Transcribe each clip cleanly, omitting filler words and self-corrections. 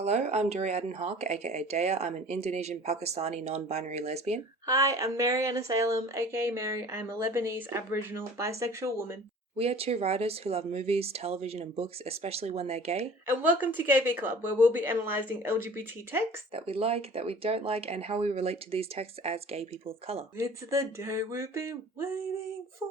Hello, I'm Deah aka Deah. I'm an Indonesian Pakistani non-binary lesbian. Hi, I'm Merryana Salem, aka Mary. I'm a Lebanese Aboriginal bisexual woman. We are two writers who love movies, television and books, especially when they're gay. And welcome to Gay V Club, where we'll be analysing LGBT texts that we like, that we don't like, and how we relate to these texts as gay people of colour. It's the day we've been waiting for.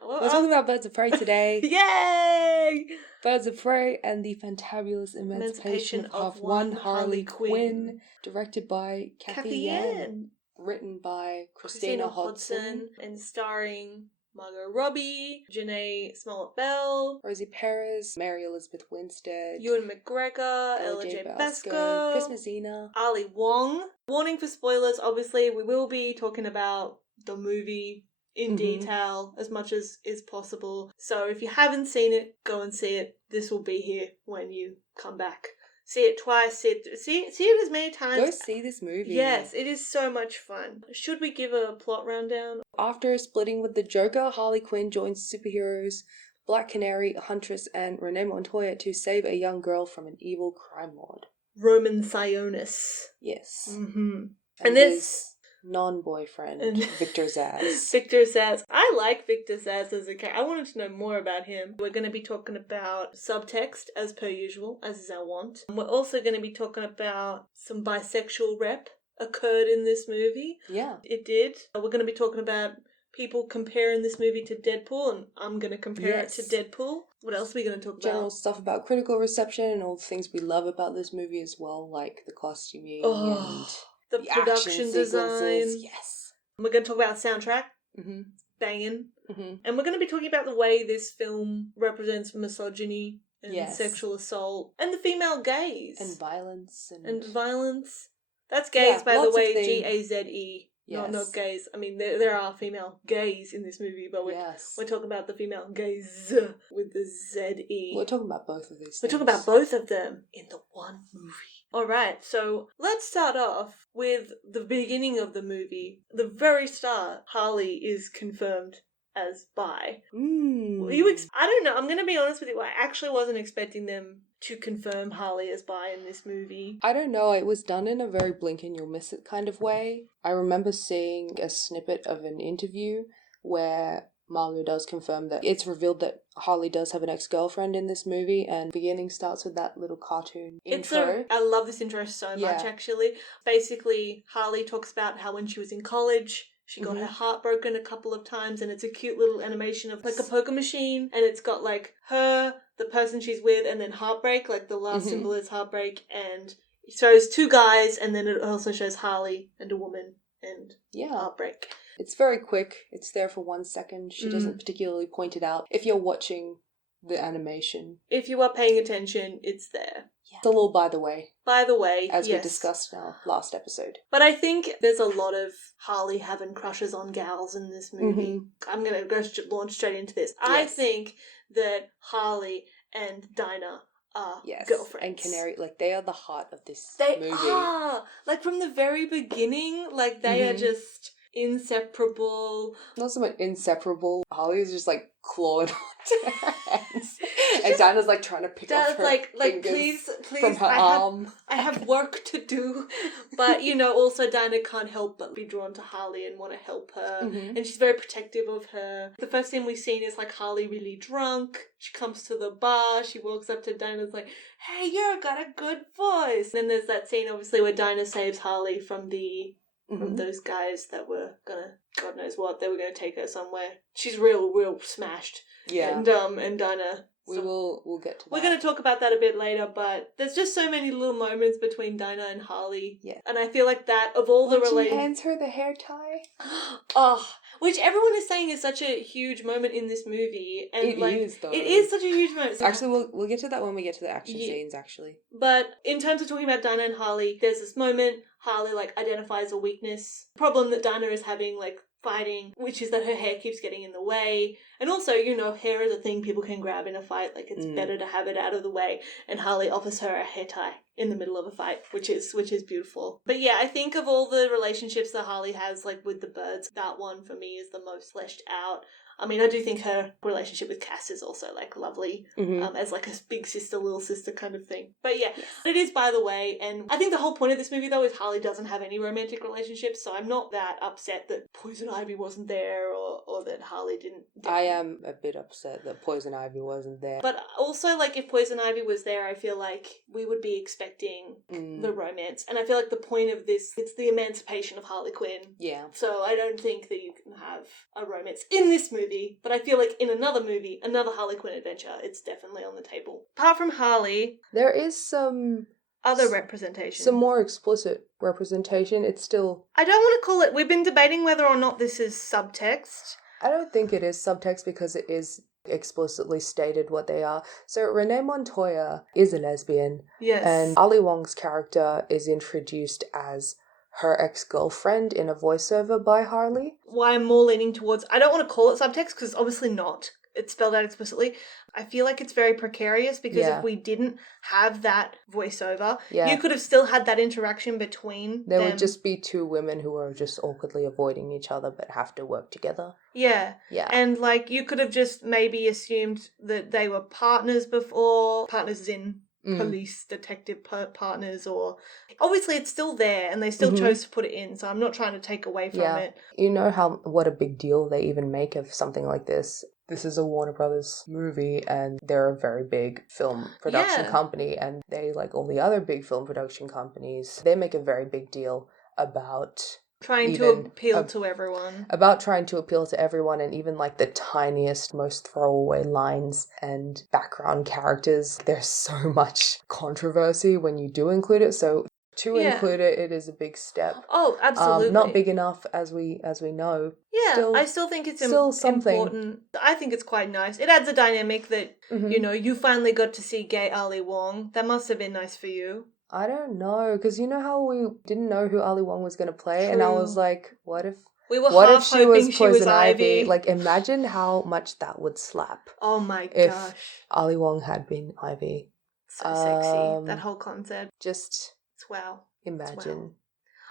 We're talking about Birds of Prey today. Yay! Birds of Prey and the Fantabulous Emancipation of one Harley Quinn, directed by Cathy Yan. Written by Christina Hodson. And starring Margot Robbie, Janae Smollett-Bell, Rosie Perez, Mary Elizabeth Winstead, Ewan McGregor, Ella J. Basco, Chris Messina, Ali Wong. Warning for spoilers, obviously we will be talking about the movie in detail as much as is possible. So if you haven't seen it, go and see it. This will be here when you come back. See it twice, see it as many times. Go see this movie. Yes, it is so much fun. Should we give a plot rundown? After splitting with the Joker, Harley Quinn joins superheroes Black Canary, Huntress, and Renee Montoya to save a young girl from an evil crime lord. Roman Sionis. Yes. Mm-hmm. And this non-boyfriend, Victor Zsasz. Victor Zsasz. I like Victor Zsasz as a character. I wanted to know more about him. We're going to be talking about subtext, as per usual, as is our want. We're also going to be talking about some bisexual rep occurred in this movie. Yeah. It did. We're going to be talking about people comparing this movie to Deadpool, and I'm going to compare it to Deadpool. What else are we going to talk about? General stuff about critical reception and all the things we love about this movie as well, like the costuming and the production design. Yes. We're going to talk about the soundtrack. Mm-hmm. Banging. Mm-hmm. And we're going to be talking about the way this film represents misogyny and sexual assault and the female gaze. And violence. And violence. That's gaze, by the way, Gaze. Yes. Not gays. I mean, there are female gays in this movie, but we're talking about the female gaze with the Z-E. We're talking about both of these things. We're talking about both of them in the one movie. Alright, so let's start off with the beginning of the movie. The very start, Harley is confirmed as bi. I don't know, I'm going to be honest with you, I actually wasn't expecting them to confirm Harley as bi in this movie. I don't know, it was done in a very blink and you'll miss it kind of way. I remember seeing a snippet of an interview where Margot does confirm that it's revealed that Harley does have an ex-girlfriend in this movie, and the beginning starts with that little cartoon intro. I love this intro so much, actually. Basically, Harley talks about how when she was in college, she got her heart broken a couple of times, and it's a cute little animation of like a poker machine, and it's got like her, the person she's with, and then heartbreak, like the last symbol is heartbreak, and it shows two guys, and then it also shows Harley and a woman and heartbreak. It's very quick. It's there for 1 second. She doesn't particularly point it out. If you're watching the animation. If you are paying attention, it's there. Yeah. It's a little by the way. By the way, as we discussed in our last episode. But I think there's a lot of Harley having crushes on gals in this movie. I'm going to go launch straight into this. Yes. I think that Harley and Dinah are girlfriends. And Canary, like, they are the heart of this movie. They are! Like, from the very beginning, like, they are just inseparable. Not so much inseparable. Harley is just like clawing onto her hands. And Dinah's like trying to pick off her fingers please, from her arm. I have work to do. But, you know, also Dinah can't help but be drawn to Harley and want to help her. And she's very protective of her. The first thing we've seen is like Harley really drunk. She comes to the bar. She walks up to Dinah and is like, hey, you've got a good voice. And then there's that scene, obviously, where Dinah saves Harley from from those guys that were gonna, God knows what, they were gonna take her somewhere. She's real smashed. Yeah. And Dinah. We'll get to that. We're gonna talk about that a bit later, but there's just so many little moments between Dinah and Harley. Yeah. And I feel like that, of all the related... She hands her the hair tie. Which everyone is saying is such a huge moment in this movie. And it is, though. It is such a huge moment. Actually, we'll get to that when we get to the action scenes, actually. But in terms of talking about Dinah and Harley, there's this moment Harley, like, identifies a weakness. Problem that Dinah is having, like, fighting, which is that her hair keeps getting in the way. And also, you know, hair is a thing people can grab in a fight. Like, it's better to have it out of the way. And Harley offers her a hair tie in the middle of a fight, which is beautiful. But yeah, I think of all the relationships that Harley has, like, with the birds, that one for me is the most fleshed out. I mean, I do think her relationship with Cass is also, like, lovely, as, like, a big sister, little sister kind of thing. But, yeah, it is, by the way, and I think the whole point of this movie, though, is Harley doesn't have any romantic relationships, so I'm not that upset that Poison Ivy wasn't there or that Harley didn't. I am a bit upset that Poison Ivy wasn't there. But also, like, if Poison Ivy was there, I feel like we would be expecting the romance. And I feel like the point of this, it's the emancipation of Harley Quinn. Yeah. So I don't think that you can have a romance in this movie, but I feel like in another movie, another Harley Quinn adventure, it's definitely on the table. Apart from Harley, there is some other representation. Some more explicit representation. It's still... I don't want to call it... We've been debating whether or not this is subtext. I don't think it is subtext because it is explicitly stated what they are. So Renee Montoya is a lesbian. Yes. And Ali Wong's character is introduced as her ex-girlfriend in a voiceover by Harley. Why I'm more leaning towards... I don't want to call it subtext because obviously not. It's spelled out explicitly. I feel like it's very precarious because if we didn't have that voiceover, you could have still had that interaction between There them. would just be two women who are just awkwardly avoiding each other but have to work together. Yeah. Yeah. And, like, you could have just maybe assumed that they were partners before. Partners in police, detective partners, or... Obviously, it's still there, and they still chose to put it in, so I'm not trying to take away from it. You know what a big deal they even make of something like this. This is a Warner Brothers movie, and they're a very big film production company, and they, like all the other big film production companies, they make a very big deal about... Trying to appeal to everyone. About trying to appeal to everyone, and even like the tiniest, most throwaway lines and background characters. There's so much controversy when you do include it, so to include it, it is a big step. Oh, absolutely. Not big enough, as we know. Yeah, I still think it's something important. I think it's quite nice. It adds a dynamic that, you know, you finally got to see gay Ali Wong. That must have been nice for you. I don't know, because you know how we didn't know who Ali Wong was going to play? True. And I was like, what if she was Poison Ivy? Like, imagine how much that would slap. Oh my if gosh. Ali Wong had been Ivy. So sexy. That whole concept. Just wow. Imagine. It's wow.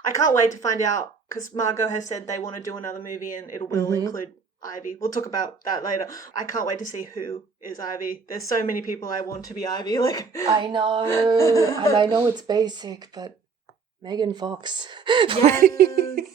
I can't wait to find out, because Margot has said they want to do another movie and it will include Ivy. We'll talk about that later. I can't wait to see who is Ivy. There's so many people I want to be Ivy. Like, I know. And I know it's basic, but Megan Fox. Yes.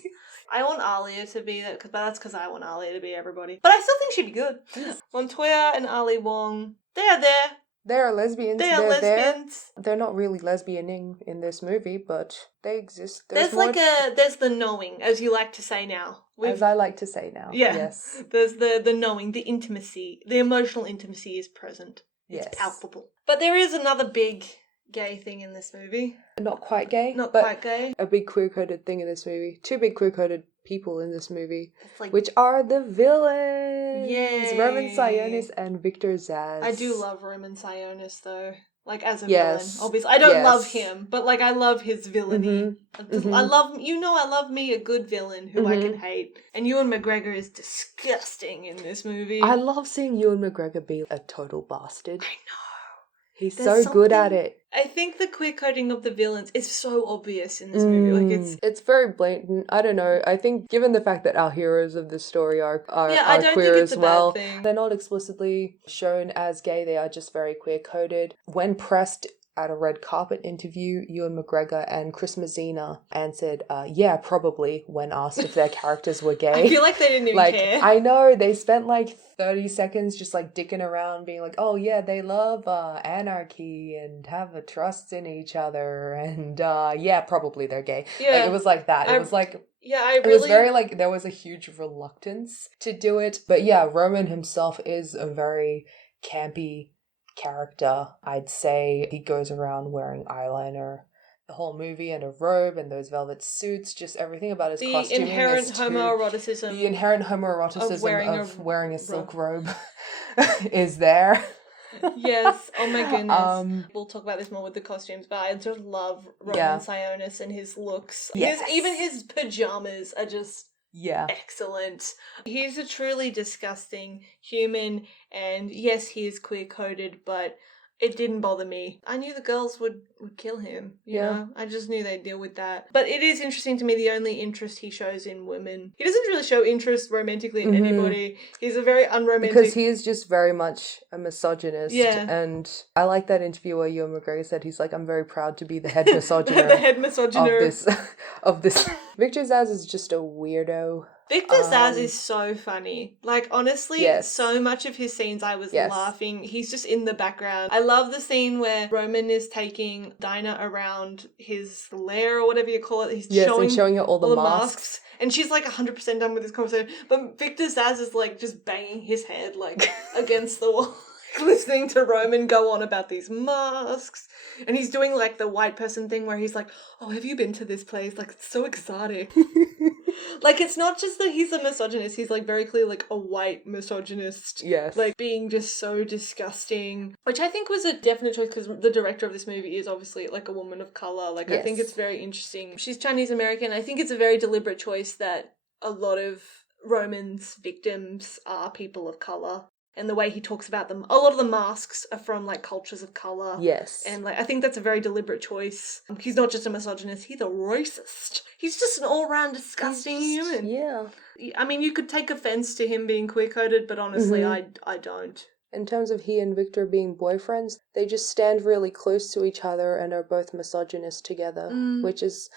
I want Alia to be that, but that's because I want Alia to be everybody. But I still think she'd be good. Yes. Montoya and Ali Wong, they are there. They're lesbians. They're lesbians. There. They're not really lesbianing in this movie, but they exist. There's the knowing, as you like to say now. As I like to say now. Yeah. Yes. There's the knowing, the intimacy, the emotional intimacy is present. It's palpable. But there is another big gay thing in this movie. Not quite gay. Not quite gay. A big queer-coded thing in this movie. Two big queer-coded people in this movie, which are the villains. Yay. Roman Sionis and Victor Zsasz. I do love Roman Sionis, though. Like, as a villain, obviously. I don't love him, but, like, I love his villainy. I love me a good villain who I can hate. And Ewan McGregor is disgusting in this movie. I love seeing Ewan McGregor be a total bastard. I know. He's so good at it. I think the queer coding of the villains is so obvious in this movie. Like, it's very blatant. I don't know. I think given the fact that our heroes of this story are queer as well, they're not explicitly shown as gay. They are just very queer coded. When pressed at a red carpet interview, Ewan McGregor and Chris Messina answered, yeah, probably, when asked if their characters were gay. I feel like they didn't even care. I know, they spent like 30 seconds just like dicking around being like, oh yeah, they love anarchy and have a trust in each other and yeah, probably they're gay. Yeah. Like, it was like that. It was like... Yeah, It was very like, there was a huge reluctance to do it. But yeah, Roman himself is a very campy character. I'd say he goes around wearing eyeliner the whole movie and a robe and those velvet suits, just everything about his costuming. The inherent homoeroticism of wearing a silk robe is there. Yes, oh my goodness. We'll talk about this more with the costumes, but I just love Roman Sionis and his looks. Yes. Even his pajamas are just excellent. He's a truly disgusting human, and yes, he is queer-coded, but It didn't bother me. I knew the girls would kill him, you know? I just knew they'd deal with that. But it is interesting to me, the only interest he shows in women. He doesn't really show interest romantically in anybody. He's a very unromantic... Because he is just very much a misogynist. Yeah. And I like that interview where Ewan McGregor said he's like, I'm very proud to be the head misogyner. The head misogyner. Of this. Victor Zsasz is just a weirdo. Victor Zsasz is so funny. Like, honestly, so much of his scenes I was laughing. He's just in the background. I love the scene where Roman is taking Dinah around his lair or whatever you call it. He's showing her all the masks. And she's like 100% done with this conversation. But Victor Zsasz is like just banging his head like against the wall. Listening to Roman go on about these masks. And he's doing like the white person thing where he's like, oh, have you been to this place? Like, it's so exotic. Like, it's not just that he's a misogynist. He's like very clearly like a white misogynist. Yes. Like being just so disgusting. Which I think was a definite choice because the director of this movie is obviously like a woman of color. Like, I think it's very interesting. She's Chinese American. I think it's a very deliberate choice that a lot of Roman's victims are people of color. And the way he talks about them, a lot of the masks are from like cultures of colour. Yes. And like I think that's a very deliberate choice. He's not just a misogynist, he's a racist. He's just an all-round disgusting human. Yeah. I mean, you could take offence to him being queer-coded, but honestly, I don't. In terms of he and Victor being boyfriends, they just stand really close to each other and are both misogynist together,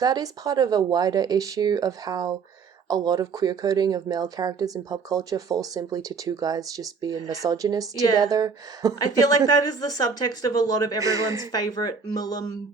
that is part of a wider issue of how a lot of queer coding of male characters in pop culture falls simply to two guys just being misogynist together. I feel like that is the subtext of a lot of everyone's favourite everyone's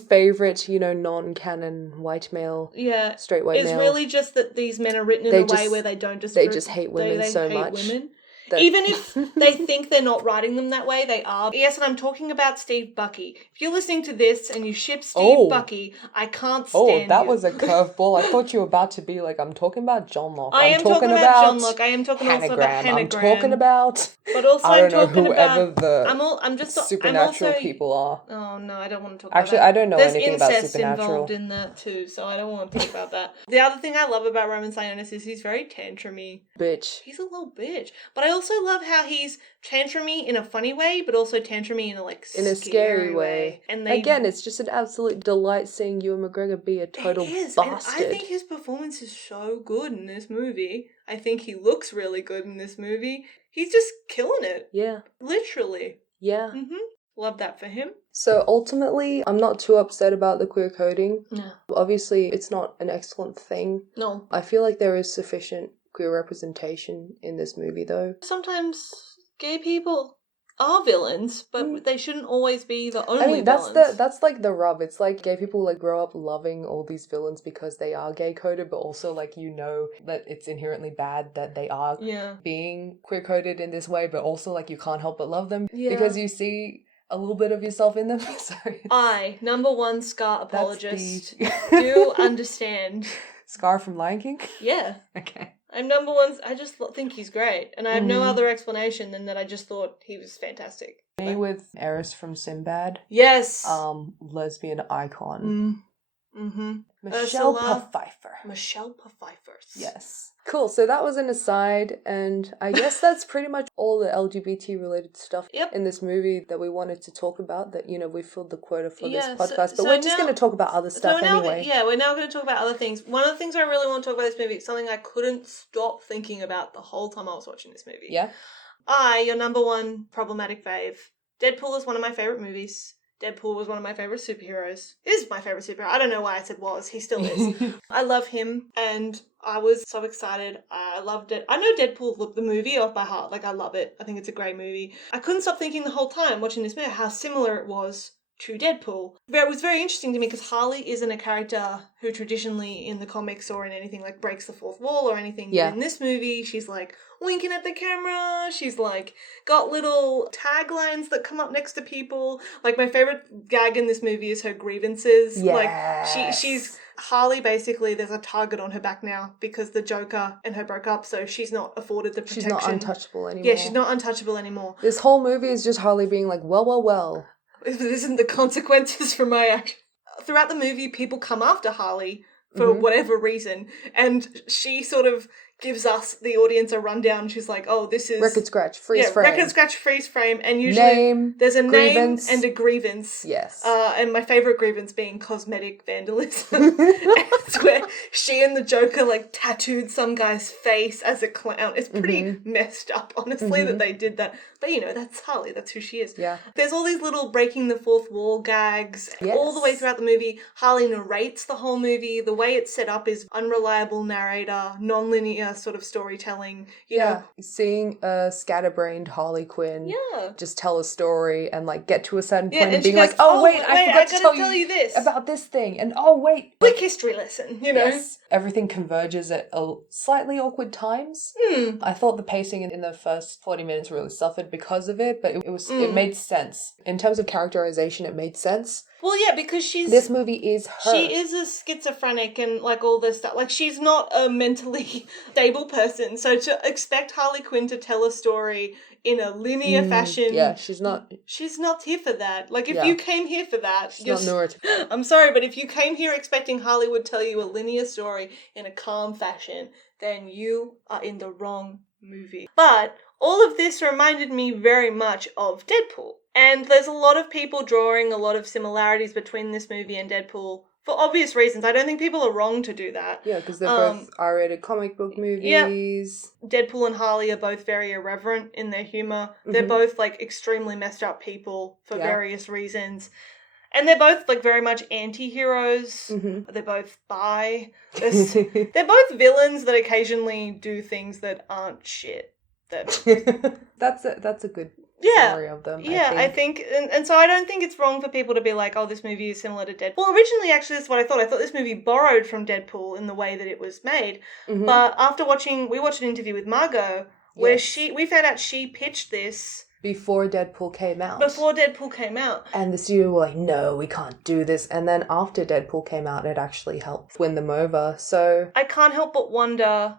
favourite, non-canon white male, straight white male. It's really just that these men are written in a way where they don't just... They just hate women so much. Women. Even if they think they're not writing them that way, they are. Yes, and I'm talking about Steve Bucky. If you're listening to this and you ship Steve Bucky, I can't stand you. That was a curveball. I thought you were about to be like, I'm talking about John Locke. I am talking about John Locke. I am talking also about Hanagram. I'm talking about... But also I'm talking whoever about... I'm just supernatural people are. Oh, no, I don't want to talk Actually, about that. I don't know anything about supernatural. There's incest involved in that too, so I don't want to talk about that. The other thing I love about Roman Sionis is he's very tantrumy. Bitch. He's a little bitch. But I also love how he's tantrumy in a funny way, but also tantrumy in a scary way. And again, it's just an absolute delight seeing Ewan McGregor be a total bastard. And I think his performance is so good in this movie. I think he looks really good in this movie. He's just killing it. Yeah. Literally. Yeah. Love that for him. So ultimately, I'm not too upset about the queer coding. No. Obviously, it's not an excellent thing. No. I feel like there is sufficient queer representation in this movie, though. Sometimes gay people are villains, but they shouldn't always be the only villains. That's like the rub. It's like gay people like grow up loving all these villains because they are gay coded, but also like that it's inherently bad that they are being queer coded in this way, but also like you can't help but love them because you see a little bit of yourself in them. I, number one Scar apologist, do understand. Scar from Lion King? Yeah. Okay. I'm number one. I just think he's great. And I have no other explanation than that I just thought he was fantastic. Me with Eris from Sinbad. Yes. Lesbian icon. Michelle Pfeiffer. Michelle Pfeiffer. Yes. Cool. So that was an aside, and I guess that's pretty much all the LGBT related stuff in this movie that we wanted to talk about. That we filled the quota for this podcast, but we're just going to talk about other stuff anyway. We're now going to talk about other things. One of the things I really want to talk about this movie is something I couldn't stop thinking about the whole time I was watching this movie. Yeah. Your number one problematic fave. Deadpool is one of my favorite movies. Deadpool was one of my favourite superheroes. Is my favourite superhero. I don't know why I said was. He still is. I love him, and I was so excited. I loved it. I know Deadpool, the movie, off by heart. Like, I love it. I think it's a great movie. I couldn't stop thinking the whole time watching this movie how similar it was to Deadpool. But it was very interesting to me because Harley isn't a character who traditionally in the comics or in anything like breaks the fourth wall or anything. Yeah. But in this movie, she's like winking at the camera. She's like got little taglines that come up next to people. Like my favorite gag in this movie is her grievances. Yes. Like she's Harley, basically there's a target on her back now because the Joker and her broke up, so she's not afforded the protection. She's not untouchable anymore. Yeah, she's not untouchable anymore. This whole movie is just Harley being like, well. This isn't the consequences for my action. Throughout the movie, people come after Harley for whatever reason, and she sort of gives us, the audience, a rundown. She's like, oh, this is... Record scratch, freeze frame. Record scratch, freeze frame. And usually there's a grievance. name and a grievance. Yes. And my favourite grievance being cosmetic vandalism. It's where she and the Joker, like, tattooed some guy's face as a clown. It's pretty messed up, honestly, that they did that. But, you know, that's Harley. That's who she is. Yeah. There's all these little breaking the fourth wall gags all the way throughout the movie. Harley narrates the whole movie. The way it's set up is unreliable narrator, non-linear sort of storytelling. You know. Seeing a scatterbrained Harley Quinn just tell a story and, like, get to a certain point and being goes, like, oh, wait, I forgot to tell you this about this thing. And, oh, wait. Quick history lesson, you know? Yes. Everything converges at slightly awkward times. I thought the pacing in the first 40 minutes really suffered because of it, but it made sense. In terms of characterization, it made sense. Well, yeah, because this movie is her. She is a schizophrenic and, like, all this stuff. Like, she's not a mentally stable person. So to expect Harley Quinn to tell a story in a linear fashion... Yeah, she's not... She's not here for that. Like, if you came here for that... She's not neurotypical. I'm sorry, but if you came here expecting Harley would tell you a linear story in a calm fashion, then you are in the wrong movie. But all of this reminded me very much of Deadpool. And there's a lot of people drawing a lot of similarities between this movie and Deadpool for obvious reasons. I don't think people are wrong to do that. Yeah, because they're both R-rated comic book movies. Yeah. Deadpool and Harley are both very irreverent in their humour. They're both, like, extremely messed up people for various reasons. And they're both, like, very much anti-heroes. They're both bi. They're both villains that occasionally do things that aren't shit. That's a good summary of them. I think and so I don't think it's wrong for people to be like, oh, this movie is similar to Deadpool. Well, originally, actually, that's what I thought. I thought this movie borrowed from Deadpool in the way that it was made. But after we watched an interview with Margot where we found out she pitched this before Deadpool came out. And the studio were like, no, we can't do this. And then after Deadpool came out, it actually helped win them over. So I can't help but wonder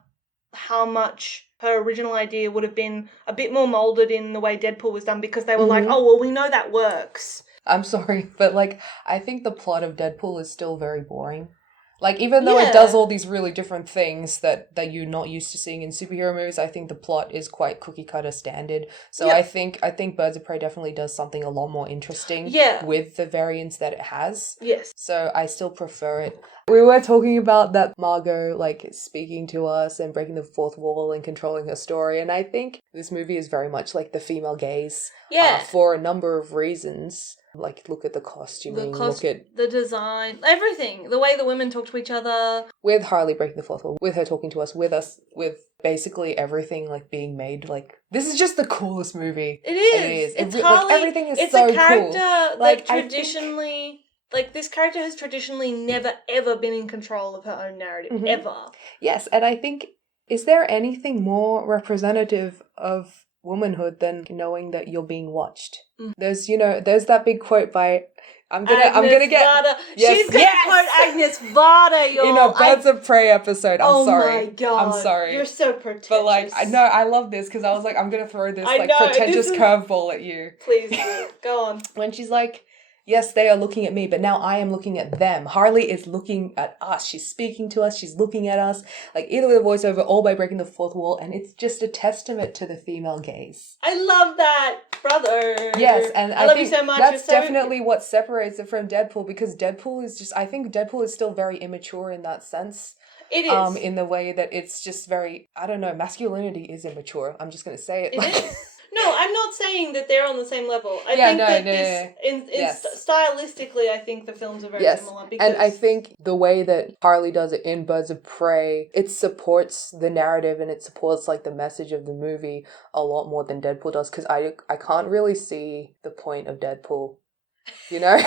how much her original idea would have been a bit more moulded in the way Deadpool was done, because they were like, oh, well, we know that works. I'm sorry, but, like, I think the plot of Deadpool is still very boring. Like, even though it does all these really different things that you're not used to seeing in superhero movies, I think the plot is quite cookie-cutter standard. So I think Birds of Prey definitely does something a lot more interesting with the variants that it has. Yes. So I still prefer it. We were talking about that Margot, like, speaking to us and breaking the fourth wall and controlling her story, and I think this movie is very much like the female gaze for a number of reasons. Like, look at the costuming, look at the design, everything. The way the women talk to each other. With Harley breaking the fourth wall, with her talking to us, with basically everything, like, being made, like, this is just the coolest movie. It is. It's Harley. Like, everything is so cool. It's a character that traditionally... Like, this character has traditionally never, ever been in control of her own narrative, ever. Yes, and I think, is there anything more representative of womanhood than knowing that you're being watched? There's that big quote by... I'm gonna get... Varda. She's gonna quote Agnes Varda, y'all. In a Birds of Prey episode. I'm sorry. Oh my God. I'm sorry. You're so pretentious. But, like, I love this because I was like, I'm gonna throw this, pretentious curveball at you. Please do. Go on. When she's like... Yes, they are looking at me, but now I am looking at them. Harley is looking at us. She's speaking to us. She's looking at us. Like, either with a voiceover or by breaking the fourth wall. And it's just a testament to the female gaze. I love that, brother. Yes, and I love think you so much. that's definitely what separates it from Deadpool, because Deadpool is just... I think Deadpool is still very immature in that sense. It is. In the way that it's just very... I don't know. Masculinity is immature. I'm just going to say it. It is. No, I'm not saying that they're on the same level. Stylistically, I think the films are very similar. Because... And I think the way that Harley does it in Birds of Prey, it supports the narrative and it supports, like, the message of the movie a lot more than Deadpool does, because I can't really see the point of Deadpool, you know?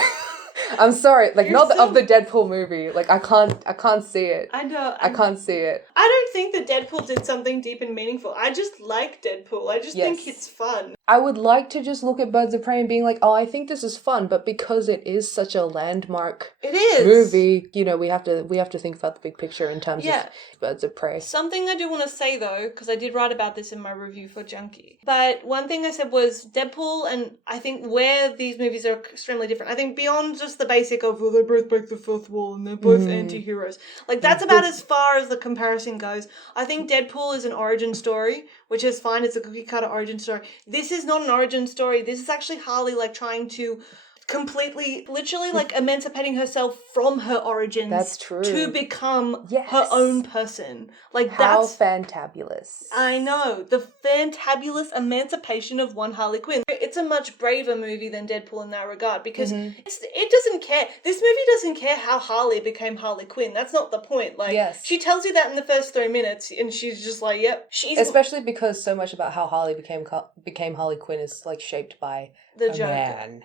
I'm sorry, like, of the Deadpool movie. Like, I can't see it. I know. I can't see it. I don't think that Deadpool did something deep and meaningful. I just like Deadpool. I just think it's fun. I would like to just look at Birds of Prey and being like, oh, I think this is fun, but because it is such a landmark movie, you know, we have to think about the big picture in terms of Birds of Prey. Something I do want to say, though, because I did write about this in my review for Junkie, but one thing I said was Deadpool, and I think where these movies are extremely different, I think beyond just the basic of, well, they both break the fourth wall and they're both anti-heroes, like, that's about as far as the comparison goes. I think Deadpool is an origin story, which is fine, it's a cookie-cutter origin story. This is not an origin story. This is actually Harley, like, trying to completely, literally, like, emancipating herself from her origins. That's true. To become her own person. Like, how that's... fantabulous. I know. The fantabulous emancipation of one Harley Quinn. It's a much braver movie than Deadpool in that regard, because it doesn't care. This movie doesn't care how Harley became Harley Quinn. That's not the point. Like, she tells you that in the first 3 minutes, and she's just like, yep. Especially because so much about how Harley became Harley Quinn is, like, shaped by the Joker. Man.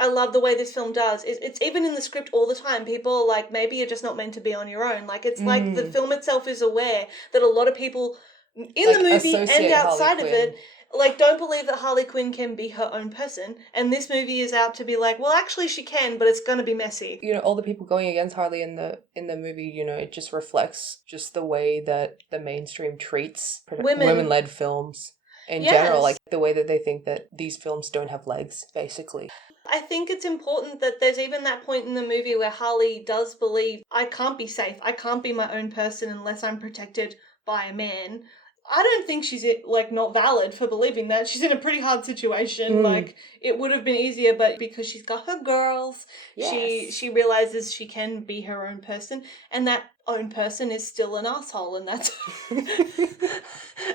I love the way this film does is it's even in the script all the time. People are like, maybe you're just not meant to be on your own. Like, it's like the film itself is aware that a lot of people in the movie and outside of it, like, don't believe that Harley Quinn can be her own person. And this movie is out to be like, well, actually she can, but it's going to be messy. You know, all the people going against Harley in the movie, you know, it just reflects just the way that the mainstream treats women-led films. In general, like, the way that they think that these films don't have legs, basically. I think it's important that there's even that point in the movie where Harley does believe, I can't be safe, I can't be my own person unless I'm protected by a man. I don't think she's, like, not valid for believing that. She's in a pretty hard situation. Like, it would have been easier, but because she's got her girls, she realizes she can be her own person, and that own person is still an asshole, and that's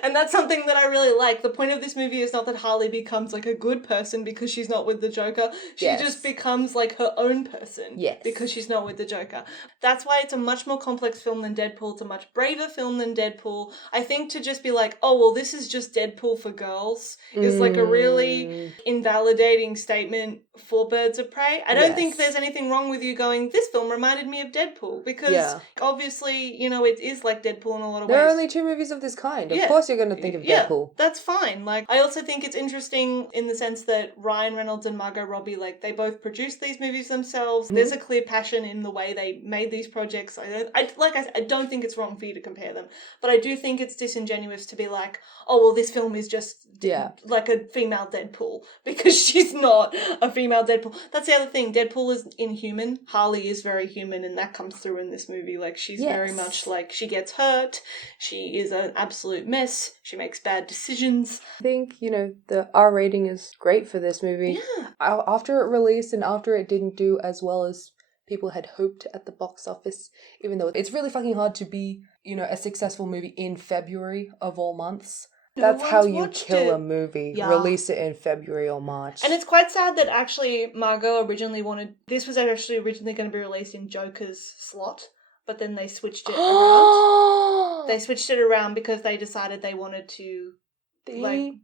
and that's something that I really like. The point of this movie is not that Harley becomes, like, a good person because she's not with the Joker. She just becomes, like, her own person because she's not with the Joker. That's why it's a much more complex film than Deadpool. It's a much braver film than Deadpool. I think to just be like, oh, well, this is just Deadpool for girls is, like, a really invalidating statement for Birds of Prey. I don't think there's anything wrong with you going, this film reminded me of Deadpool, because obviously, you know, it is like Deadpool in a lot of ways. There are only 2 movies of this kind. Of course you're going to think of Deadpool. That's fine. Like, I also think it's interesting in the sense that Ryan Reynolds and Margot Robbie, like, they both produced these movies themselves. There's a clear passion in the way they made these projects. I don't think it's wrong for you to compare them, but I do think it's disingenuous to be like, oh, well, this film is just like a female Deadpool, because she's not a female Deadpool. That's the other thing. Deadpool is inhuman. Harley is very human, and that comes through in this movie. Like, she's very much like, she gets hurt. She is an absolute mess. She makes bad decisions. I think, you know, the R rating is great for this movie. Yeah. After it released and after it didn't do as well as people had hoped at the box office, even though it's really fucking hard to be, you know, a successful movie in February of all months. That's how you kill a movie. Release it in February or March. And it's quite sad that actually Margot originally this was actually originally going to be released in Joker's slot, but then they switched it around. They switched it around because they decided they wanted to, like,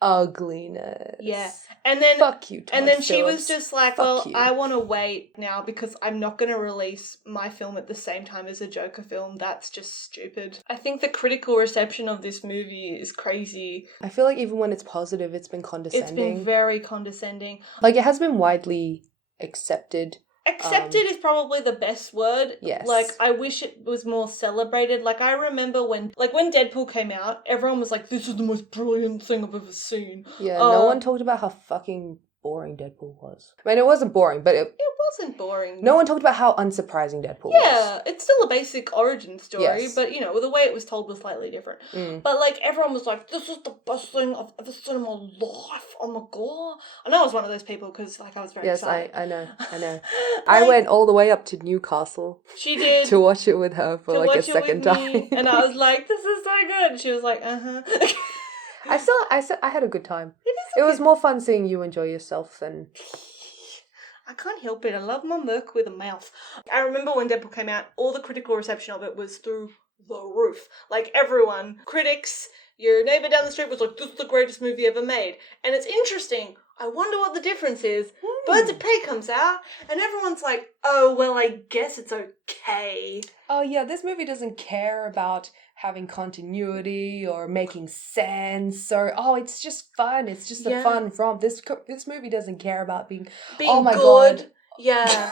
ugliness. Yeah. And then fuck you, Todd and then Phillips. she was just like, Fuck you. I want to wait now because I'm not going to release my film at the same time as a Joker film. That's just stupid. I think the critical reception of this movie is crazy. I feel like even when it's positive, it's been condescending. It's been very condescending. Like, it has been widely accepted. Accepted is probably the best word. Yes. Like, I wish it was more celebrated. Like, I remember when Deadpool came out, everyone was like, this is the most brilliant thing I've ever seen. Yeah, no one talked about how fucking boring Deadpool was. I mean, it wasn't boring, but it wasn't boring. No one talked about how unsurprising Deadpool was. Yeah, it's still a basic origin story, but, you know, the way it was told was slightly different. But, like, everyone was like, this is the best thing I've ever seen in my life. Oh, my God. And I was one of those people because, like, I was very excited. Yes, I know. I went all the way up to Newcastle. She did. To watch it with her for, like, a second time. And I was like, this is so good. And she was like, I had a good time. It was more fun seeing you enjoy yourself than... I can't help it. I love my Merc with a mouth. I remember when Deadpool came out, all the critical reception of it was through the roof. Like, everyone, critics, your neighbour down the street was like, this is the greatest movie ever made. And it's interesting. I wonder what the difference is. Birds of Prey comes out, and everyone's like, oh, well, I guess it's okay. Oh, yeah, this movie doesn't care about having continuity or making sense or, it's just fun. It's just a fun romp. This movie doesn't care about being oh my good. God. Yeah.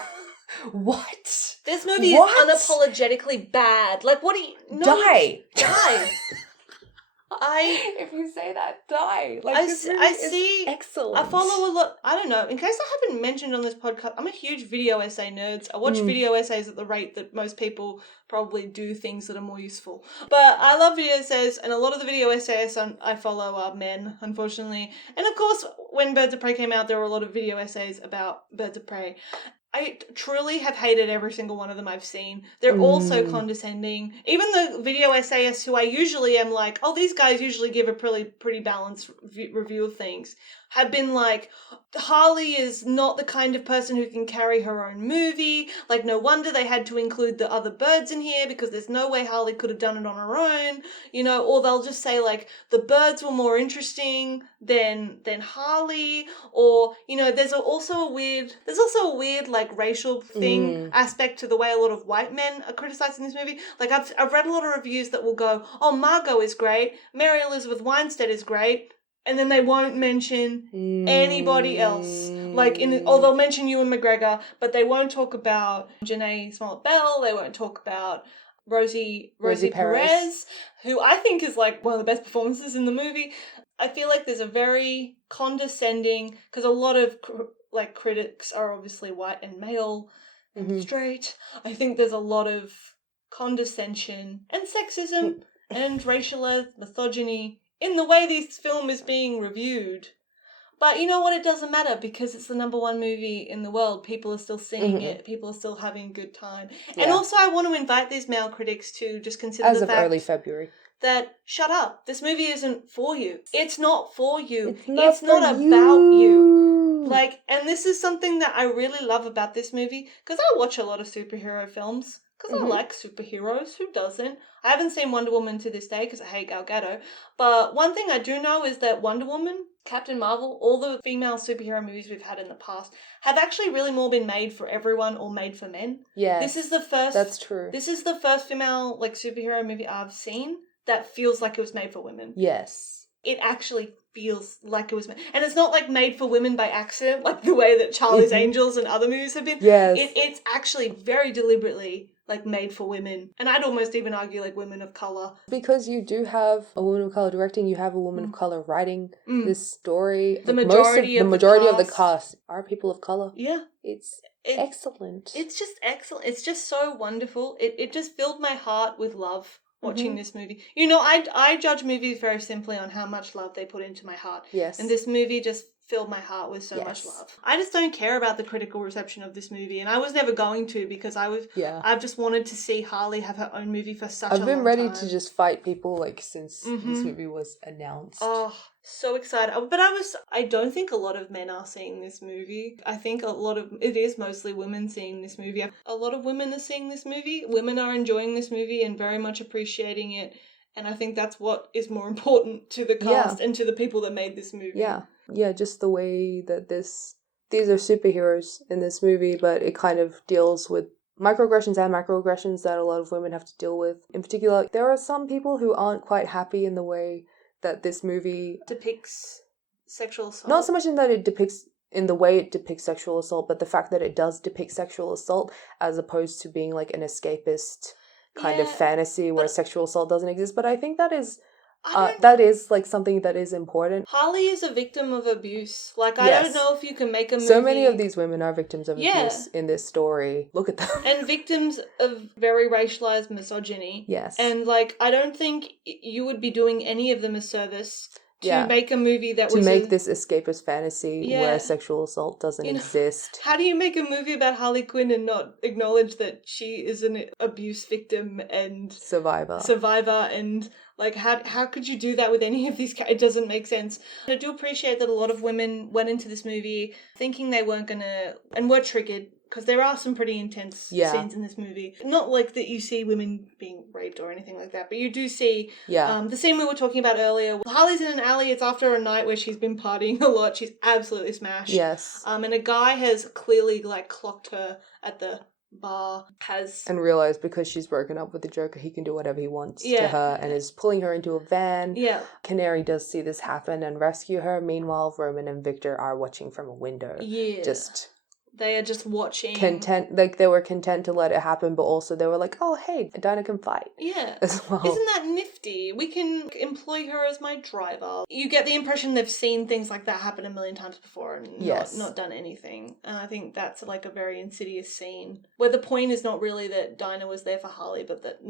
What? This movie is unapologetically bad. Like, what do you... No, die. Die. If you say that, die. Like, this movie is excellent. I follow a lot... I don't know. In case I haven't mentioned on this podcast, I'm a huge video essay nerd. I watch video essays at the rate that most people probably do things that are more useful. But I love video essays, and a lot of the video essays I follow are men, unfortunately. And of course, when Birds of Prey came out, there were a lot of video essays about Birds of Prey. I truly have hated every single one of them I've seen. They're all so condescending. Even the video essayists who I usually am like, oh, these guys usually give a pretty balanced review of things, have been like, Harley is not the kind of person who can carry her own movie. Like, no wonder they had to include the other birds in here because there's no way Harley could have done it on her own. You know, or they'll just say, like, the birds were more interesting than Harley. Or, you know, there's also a weird, like, racial thing aspect to the way a lot of white men are criticizing this movie. Like, I've read a lot of reviews that will go, oh, Margot is great, Mary Elizabeth Winstead is great, and then they won't mention anybody else. Like, they'll mention Ewan McGregor, but they won't talk about Janae Smollett-Bell, they won't talk about Rosie Perez, who I think is, like, one of the best performances in the movie. I feel like there's a very condescending, because a lot of, critics are obviously white and male and straight. I think there's a lot of condescension and sexism and racial misogyny in the way this film is being reviewed. But you know what? It doesn't matter because it's the number one movie in the world. People are still seeing it. People are still having a good time. Yeah. And also I want to invite these male critics to just consider the fact... As of early February. That, shut up. This movie isn't for you. It's not for you. It's not about you. Like, and this is something that I really love about this movie because I watch a lot of superhero films. Because I like superheroes. Who doesn't? I haven't seen Wonder Woman to this day because I hate Gal Gadot. But one thing I do know is that Wonder Woman, Captain Marvel, all the female superhero movies we've had in the past have actually really more been made for everyone or made for men. Yeah. This is the first... That's true. This is the first female, superhero movie I've seen that feels like it was made for women. Yes. It actually feels like it was made. And it's not, made for women by accident, like the way that Charlie's Angels and other movies have been. Yes. It's actually very deliberately... made for women. And I'd almost even argue, women of colour. Because you do have a woman of colour directing, you have a woman of colour writing this story. The majority of the cast are people of colour. Yeah. It's excellent. It's just excellent. It's just so wonderful. It just filled my heart with love watching this movie. You know, I judge movies very simply on how much love they put into my heart. Yes. And this movie just filled my heart with so much love. I just don't care about the critical reception of this movie, and I was never going to because I've just wanted to see Harley have her own movie for such a long time. I've been ready to just fight people since this movie was announced. Oh, so excited. But I don't think a lot of men are seeing this movie. I think it is mostly women seeing this movie. A lot of women are seeing this movie. Women are enjoying this movie and very much appreciating it. And I think that's what is more important to the cast and to the people that made this movie. Yeah, just the way that these are superheroes in this movie, but it kind of deals with microaggressions and macroaggressions that a lot of women have to deal with. In particular, there are some people who aren't quite happy in the way that this movie depicts sexual assault. Not so much in that it depicts in the way it depicts sexual assault, but the fact that it does depict sexual assault as opposed to being an escapist kind of fantasy where sexual assault doesn't exist. But I think that is something that is important. Harley is a victim of abuse. I don't know if you can make a movie... So many of these women are victims of abuse in this story. Look at them. And victims of very racialized misogyny. Yes. And, I don't think you would be doing any of them a service to make a movie that was... To make this escapist fantasy where sexual assault doesn't exist. How do you make a movie about Harley Quinn and not acknowledge that she is an abuse victim and... Survivor and... how could you do that with any of these characters? It doesn't make sense. I do appreciate that a lot of women went into this movie thinking they weren't going to... And were triggered because there are some pretty intense scenes in this movie. Not like that you see women being raped or anything like that, but you do see the scene we were talking about earlier. Harley's in an alley. It's after a night where she's been partying a lot. She's absolutely smashed. Yes. And a guy has clearly like clocked her at the bar, and realized because she's broken up with the Joker, he can do whatever he wants to her, and is pulling her into a van. Yeah. Canary does see this happen and rescue her. Meanwhile, Roman and Victor are watching from a window. Yeah. They are just watching. They were content to let it happen, but also they were like, oh, hey, Dinah can fight. Yeah. As well. Isn't that nifty? We can employ her as my driver. You get the impression they've seen things like that happen a million times before and not done anything. And I think that's like a very insidious scene where the point is not really that Dinah was there for Harley, but that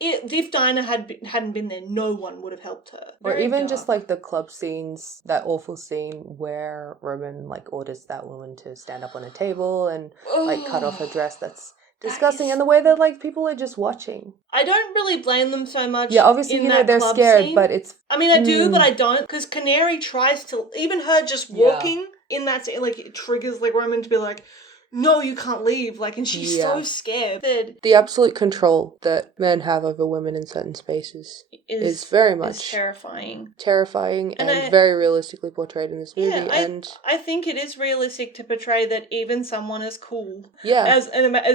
if Dinah hadn't been there, no one would have helped her. Or even just like the club scenes, that awful scene where Roman like orders that woman to stand up on a table and like cut off her dress. That's disgusting. And the way that like people are just watching. I don't really blame them so much. Yeah, obviously, they're scared, scene. But it's... I mean, I do, but I don't. Because Canary tries to... Even her just walking in that scene, like, it triggers like Roman to be like, no, you can't leave. Like, and she's so scared. The absolute control that men have over women in certain spaces is very much terrifying. Terrifying and very realistically portrayed in this movie. Yeah, I think it is realistic to portray that even someone as cool, as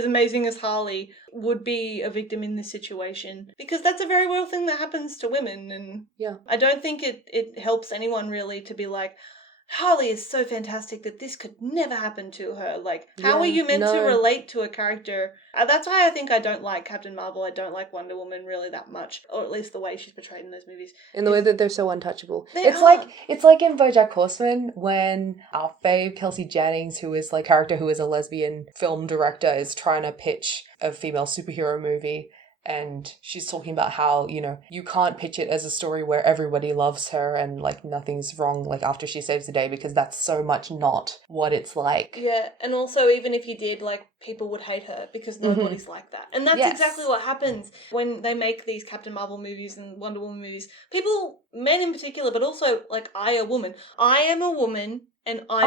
amazing as Harley, would be a victim in this situation. Because that's a very real thing that happens to women. And I don't think it helps anyone really to be like, Harley is so fantastic that this could never happen to her. Like, how are you meant to relate to a character? That's why I think I don't like Captain Marvel. I don't like Wonder Woman really that much, or at least the way she's portrayed in those movies. In the way that they're so untouchable. It's like in BoJack Horseman when our fave Kelsey Jennings, who is like a character who is a lesbian film director, is trying to pitch a female superhero movie. And she's talking about how, you can't pitch it as a story where everybody loves her and, like, nothing's wrong, like, after she saves the day, because that's so much not what it's like. Yeah, and also, even if you did, like, people would hate her because nobody's like that. And that's exactly what happens when they make these Captain Marvel movies and Wonder Woman movies. People, men in particular, but also, like, I am a woman, and I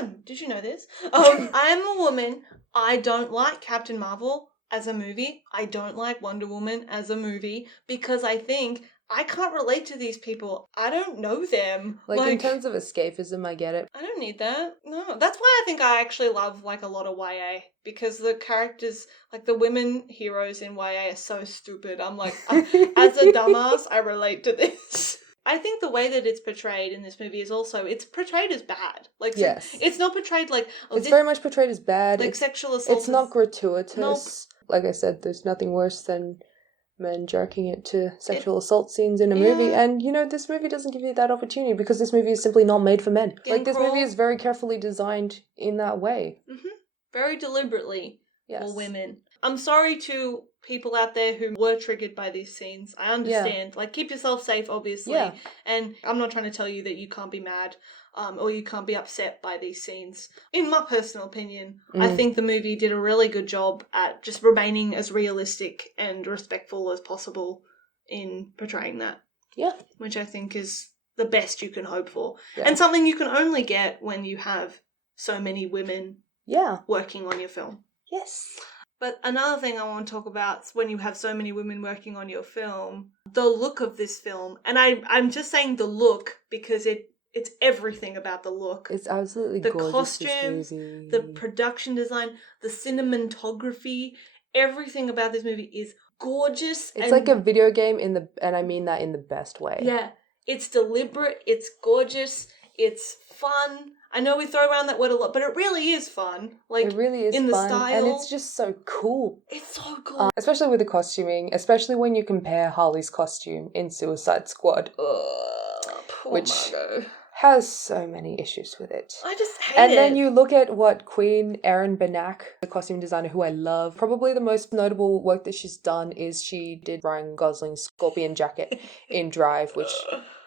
am. Did you know this? I am a woman. I don't like Captain Marvel as a movie. I don't like Wonder Woman as a movie because I think I can't relate to these people. I don't know them. Like in terms of escapism, I get it. I don't need that. No. That's why I think I actually love like a lot of YA, because the characters, like the women heroes in YA are so stupid. I'm like, as a dumbass, I relate to this. I think the way that it's portrayed in this movie is also, it's portrayed as bad. Like, it's not portrayed like... it's very much portrayed as bad. Like sexual assault. It's not gratuitous. Nope. Like I said, there's nothing worse than men jerking it to sexual assault scenes in a movie. And, this movie doesn't give you that opportunity because this movie is simply not made for men. This movie is very carefully designed in that way. Mm-hmm. Very deliberately for women. I'm sorry to people out there who were triggered by these scenes. I understand. Like, keep yourself safe, obviously. Yeah. And I'm not trying to tell you that you can't be mad or you can't be upset by these scenes. In my personal opinion, I think the movie did a really good job at just remaining as realistic and respectful as possible in portraying that. Yeah. Which I think is the best you can hope for. Yeah. And something you can only get when you have so many women working on your film. Yes. But another thing I want to talk about is when you have so many women working on your film, the look of this film. And I'm just saying the look because it's everything about the look. It's absolutely the gorgeous. The costumes, the production design, the cinematography, everything about this movie is gorgeous. It's like a video game and I mean that in the best way. Yeah. It's deliberate, it's gorgeous, it's fun. I know we throw around that word a lot, but it really is fun. Like, it really is in fun, the style. And it's just so cool. It's so cool. Especially with the costuming, especially when you compare Harley's costume in Suicide Squad. Which Margot has so many issues with it. I just hate it. And then you look at what Erin Benak, the costume designer who I love, probably the most notable work that she's done is she did Ryan Gosling's Scorpion jacket in Drive, which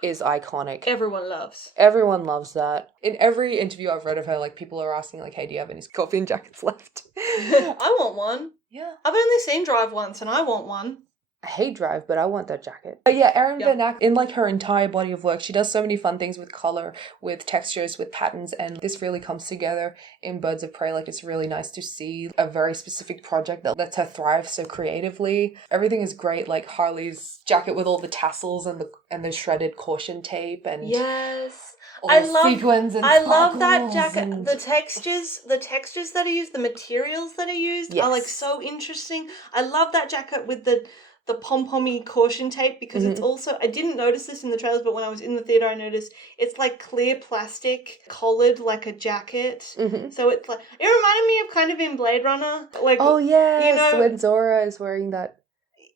is iconic. Everyone loves that. In every interview I've read of her, like, people are asking, like, hey, do you have any Scorpion jackets left? I want one. Yeah. I've only seen Drive once and I want one. I hate Drive, but I want that jacket. But yeah, Erin Van Ack, in like her entire body of work, she does so many fun things with color, with textures, with patterns, and this really comes together in Birds of Prey. Like, it's really nice to see a very specific project that lets her thrive so creatively. Everything is great, like Harley's jacket with all the tassels and the shredded caution tape and yes. sequins and I love that sparkles jacket. and... The textures that are used, the materials that are used are like so interesting. I love that jacket with the pom-pommy caution tape because it's also, I didn't notice this in the trailers, but when I was in the theatre I noticed it's like clear plastic collared like a jacket. So it's like, it reminded me of kind of in Blade Runner. Like, oh yes, you know, when Zora is wearing that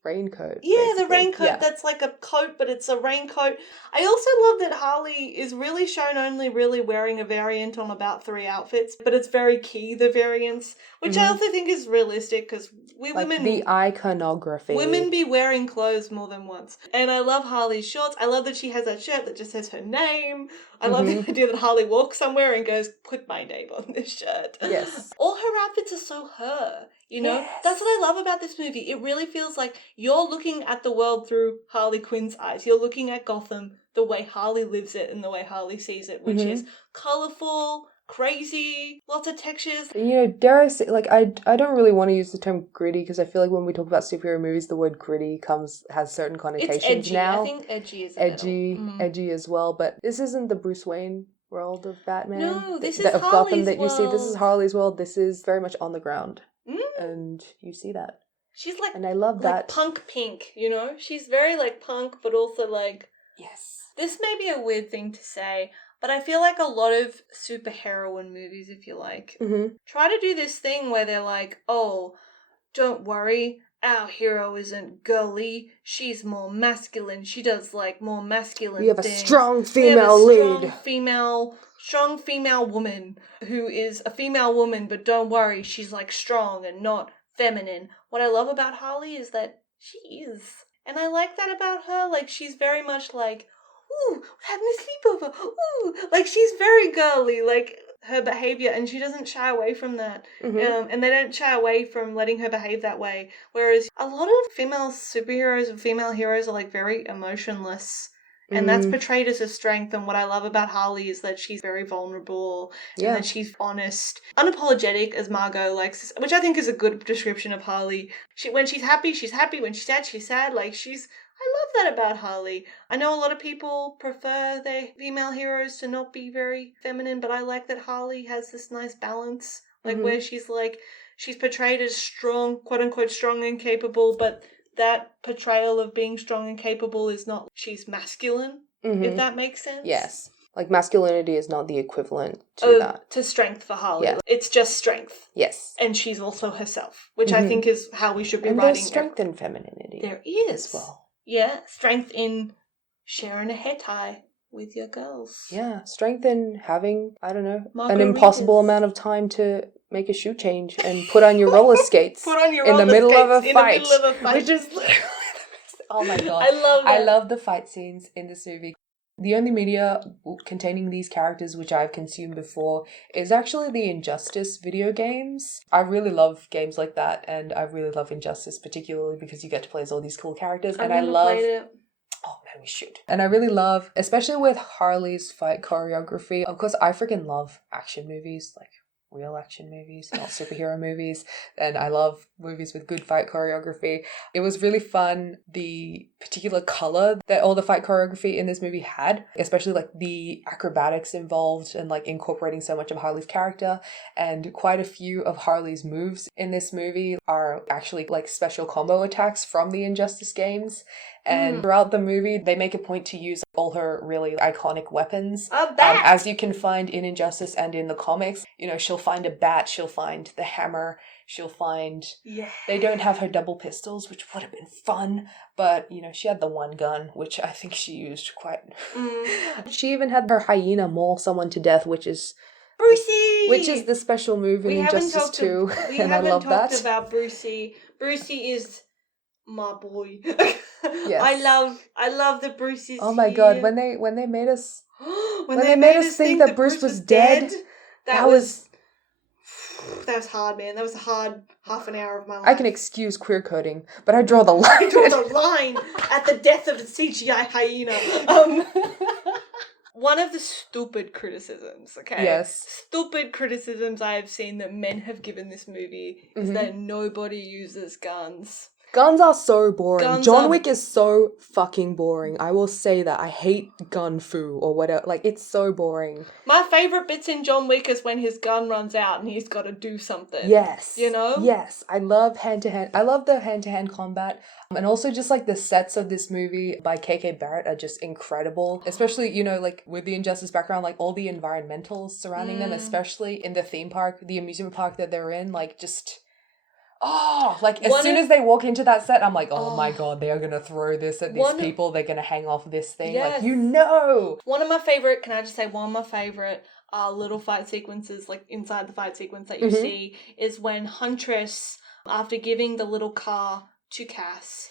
raincoat. Yeah, basically. the raincoat that's like a coat, but it's a raincoat. I also love that Harley is really shown only really wearing a variant on about 3 outfits, but it's very key, the variants, which I also think is realistic because women... the iconography. Women be wearing clothes more than once. And I love Harley's shorts. I love that she has that shirt that just says her name. I love the idea that Harley walks somewhere and goes, put my name on this shirt. Yes. All her outfits are so her. You know, that's what I love about this movie. It really feels like you're looking at the world through Harley Quinn's eyes. You're looking at Gotham the way Harley lives it and the way Harley sees it, which is colourful, crazy, lots of textures. You know, dare I say, like, I don't really want to use the term gritty because I feel like when we talk about superhero movies, the word gritty has certain connotations. It's edgy. Now. I think edgy is edgy as well. But this isn't the Bruce Wayne world of Batman. No, this is of Harley's Gotham that you world. see. This is Harley's world. This is very much on the ground. And you see that. She's like, and I love that. Like punk pink, you know? She's very like punk, but also like... Yes. This may be a weird thing to say, but I feel like a lot of superheroine movies, if you like, try to do this thing where they're like, oh, don't worry, our hero isn't girly, she's more masculine, she does like more masculine We have things. A strong female lead. Strong female woman who is a female woman, but don't worry, she's like strong and not feminine. What I love about Harley is that she is. And I like that about her. Like, she's very much like, ooh, we're having a sleepover. Ooh, like, she's very girly, like, her behaviour, and she doesn't shy away from that. And they don't shy away from letting her behave that way. Whereas a lot of female superheroes and female heroes are, like, very emotionless. And that's portrayed as a strength, and what I love about Harley is that she's very vulnerable, and that she's honest, unapologetic, as Margot likes, which I think is a good description of Harley. When she's happy, she's happy. When she's sad, like, she's... I love that about Harley. I know a lot of people prefer their female heroes to not be very feminine, but I like that Harley has this nice balance, like, where she's like, she's portrayed as strong, quote-unquote strong and capable, but... that portrayal of being strong and capable is not, she's masculine, if that makes sense. Yes. Like, masculinity is not the equivalent to that. To strength for Harley. Yeah. It's just strength. Yes. And she's also herself, which I think is how we should be writing. And there's strength in femininity. There is. As well. Yeah. Strength in sharing a hair tie with your girls. Yeah. Strength in having, I don't know, an Margaritas. impossible amount of time to make a shoe change and put on your roller skates in the middle of a fight, which is literally oh my god, I love that. I love the fight scenes in this movie. The only media containing these characters which I've consumed before is actually the Injustice video games. I really love games like that, and I really love Injustice, particularly because you get to play as all these cool characters. And I love it. Oh man, we should. And I really love, especially with Harley's fight choreography. Of course, I freaking love action movies, like real action movies, not superhero movies. And I love movies with good fight choreography. It was really fun, the particular color that all the fight choreography in this movie had, especially like the acrobatics involved and like incorporating so much of Harley's character. And quite a few of Harley's moves in this movie are actually like special combo attacks from the Injustice games. And throughout the movie, they make a point to use all her really iconic weapons. A bat! As you can find in Injustice and in the comics. You know, she'll find a bat, she'll find the hammer, she'll find... Yeah. They don't have her double pistols, which would have been fun. But, you know, she had the one gun, which I think she used quite... She even had her hyena maul someone to death, which is... Brucey! Which is the special move in Injustice 2. And I love that. We haven't talked about Brucey. Brucey is... my boy. Yes. I love that Bruce is Oh my here. god, when they made us when they made us think that Bruce was dead, that was That was hard, man. That was a hard half an hour of my life. I can excuse queer coding, but I draw the line. I draw the line at the death of a CGI hyena. One of the stupid criticisms, okay? Yes. Stupid criticisms I have seen that men have given this movie is that nobody uses guns. Guns are so boring. John Wick is so fucking boring. I will say that. I hate gun fu or whatever. Like, it's so boring. My favourite bits in John Wick is when his gun runs out and he's got to do something. Yes. You know? Yes. I love hand-to-hand. I love the hand-to-hand combat. And also just, like, the sets of this movie by K.K. Barrett are just incredible. Especially, you know, like, with the Injustice background, like, all the environmentals surrounding them, especially in the theme park, the amusement park that they're in, like, just... Oh, like as soon as they walk into that set, I'm like, oh my god, they are going to throw this at these people. They're going to hang off this thing. Yes. Like, you know. One of my favourite, can I just say one of my favourite little fight sequences, like inside the fight sequence that you see, is when Huntress, after giving the little car to Cass,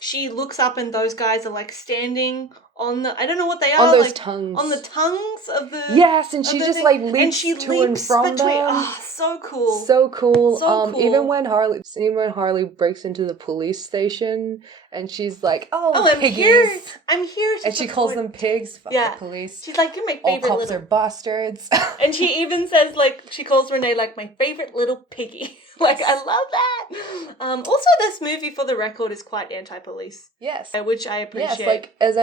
she looks up and those guys are like standing on the, I don't know what they are. On those like, tongues. On the tongues of the... Yes, and she just thing. like leaps and she to leaps and from between, them. Oh, so cool. So cool. So cool. Even when Harley breaks into the police station and she's like, I'm piggies. here. I'm here to And she calls them pigs. Fuck the police. She's like, you're my All favorite cops are bastards. And she even says, like, she calls Renee, like, my favorite little piggy. Like, I love that. Also, this movie, for the record, is quite anti-police. Yes. Which I appreciate. Yes, like, as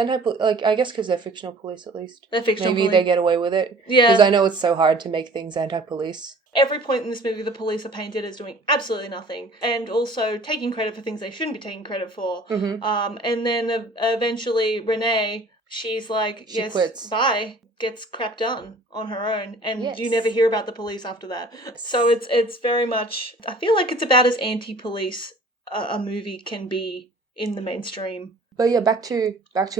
like, I guess because they're fictional police, at least. They're fictional Maybe police. they get away with it. Yeah. Because I know it's so hard to make things anti-police. Every point in this movie, the police are painted as doing absolutely nothing. And also taking credit for things they shouldn't be taking credit for. And then eventually, Renee, she's like, she quits. Bye. Gets crap done on her own, and you never hear about the police after that. So it's very much, I feel like it's about as anti-police a movie can be in the mainstream. But yeah, back to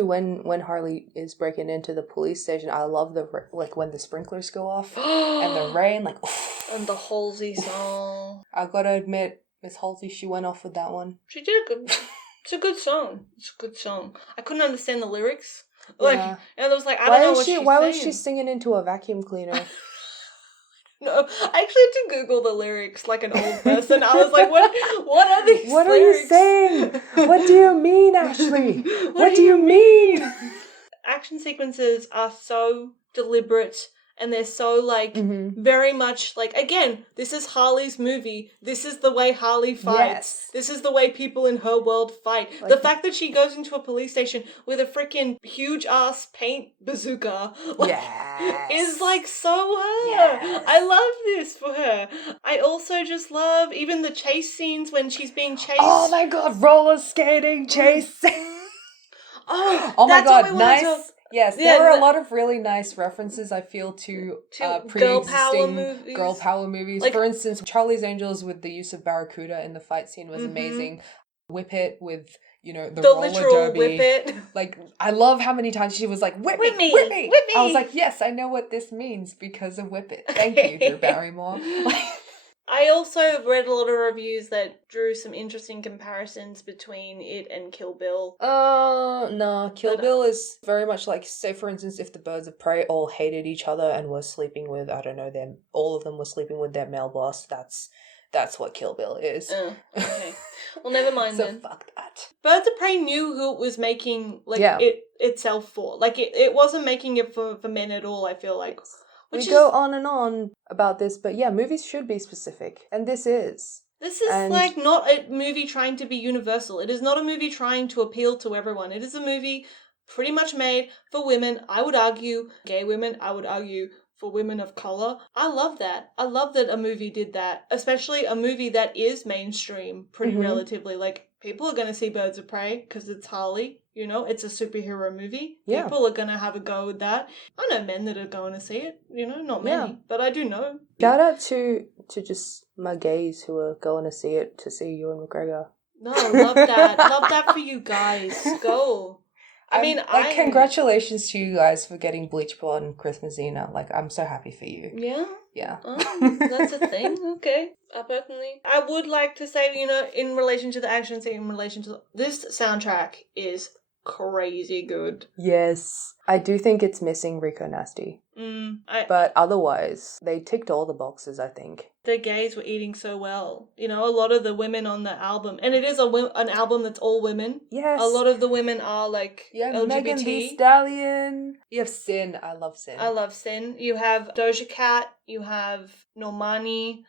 when Harley is breaking into the police station. I love when the sprinklers go off and the rain, like, oof, and the Halsey song. I gotta admit, Miss Halsey, she went off with that one. She did a good. It's a good song. It's a good song. I couldn't understand the lyrics. Like, and I was like, I don't know what she's saying. Why was she singing into a vacuum cleaner? No, I actually had to Google the lyrics like an old person. I was like, what are these lyrics? What are you saying? What do you mean, Ashley? What do you mean? Action sequences are so deliberate. And they're so, like, very much, like, again, this is Harley's movie. This is the way Harley fights. Yes. This is the way people in her world fight. Like, the fact that she goes into a police station with a freaking huge-ass paint bazooka, like, is, like, so her. Yes. I love this for her. I also just love even the chase scenes when she's being chased. Oh, my God, roller skating chase. Oh my God, nice. Yes, there were a lot of really nice references, I feel, to pre-existing girl power movies. Like, for instance, Charlie's Angels with the use of Barracuda in the fight scene was amazing. Whip It with, you know, the roller literal derby. Whip It. Like, I love how many times she was like, whip me, whip me. Whip me. I was like, yes, I know what this means because of Whip It. Thank you, Drew Barrymore. I also read a lot of reviews that drew some interesting comparisons between it and Kill Bill. No. Kill Bill is very much like, say for instance, if the Birds of Prey all hated each other and were sleeping with, I don't know, all of them were sleeping with their male boss, that's what Kill Bill is. Okay. Well, never mind then. So fuck that. Birds of Prey knew who it was making, like, it itself for. Like, it wasn't making it for men at all, I feel like. We go on and on about this, but yeah, movies should be specific, and this is. This is, like, not a movie trying to be universal. It is not a movie trying to appeal to everyone. It is a movie pretty much made for women, I would argue, gay women, I would argue, for women of colour. I love that. I love that a movie did that, especially a movie that is mainstream, pretty relatively. Like, people are going to see Birds of Prey because it's Harley. You know, it's a superhero movie. Yeah. People are going to have a go with that. I know men that are going to see it, you know, not many, but I do know. Shout out to just my gays who are going to see it to see Ewan McGregor. No, love that. Love that for you guys. Go. I mean, congratulations to you guys for getting Bleach Blonde Christmasina. Like, I'm so happy for you. Yeah? Yeah. Oh, that's a thing? Okay. Personally, I would like to say, you know, in relation to the action scene, in relation to this soundtrack is crazy good. Yes. I do think it's missing Rico Nasty. But otherwise, they ticked all the boxes, I think. The gays were eating so well. You know, a lot of the women on the album, and it is an album that's all women. Yes. A lot of the women are like LGBT. Megan Thee Stallion. You have Sin. I love Sin. I love Sin. You have Doja Cat. You have Normani.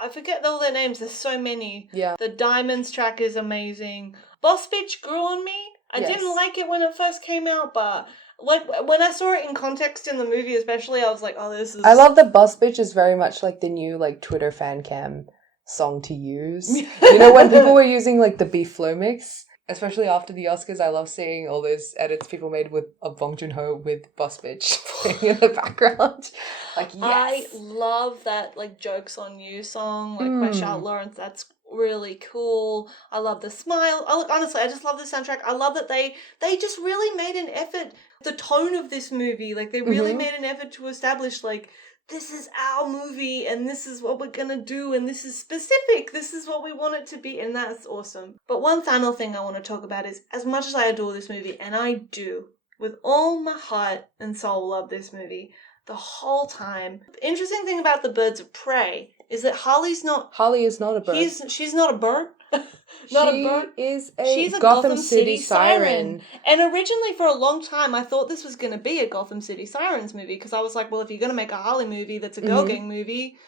I forget all their names. There's so many. Yeah. The Diamonds track is amazing. Boss Bitch grew on me. I didn't like it when it first came out, but when I saw it in context in the movie especially, I was like, oh, this is... I love that Boss Bitch is very much like the new like Twitter fan cam song to use. You know, when people were using like the Beef Flow mix, especially after the Oscars, I love seeing all those edits people made with Bong Joon-ho with Boss Bitch playing in the background. Like, yes! I love that like Jokes on You song, like by Charlotte Lawrence. That's really cool. I love the smile. Honestly, I just love the soundtrack. I love that they just really made an effort. The tone of this movie, like they really made an effort to establish like, this is our movie and this is what we're gonna do and this is specific. This is what we want it to be, and that's awesome. But one final thing I want to talk about is, as much as I adore this movie, and I do, with all my heart and soul love this movie, the whole time. The interesting thing about the Birds of Prey is that Harley is not a bird. She's not a bird. She's a Gotham City siren. And originally, for a long time, I thought this was going to be a Gotham City Sirens movie, because I was like, well, if you're going to make a Harley movie that's a girl gang movie,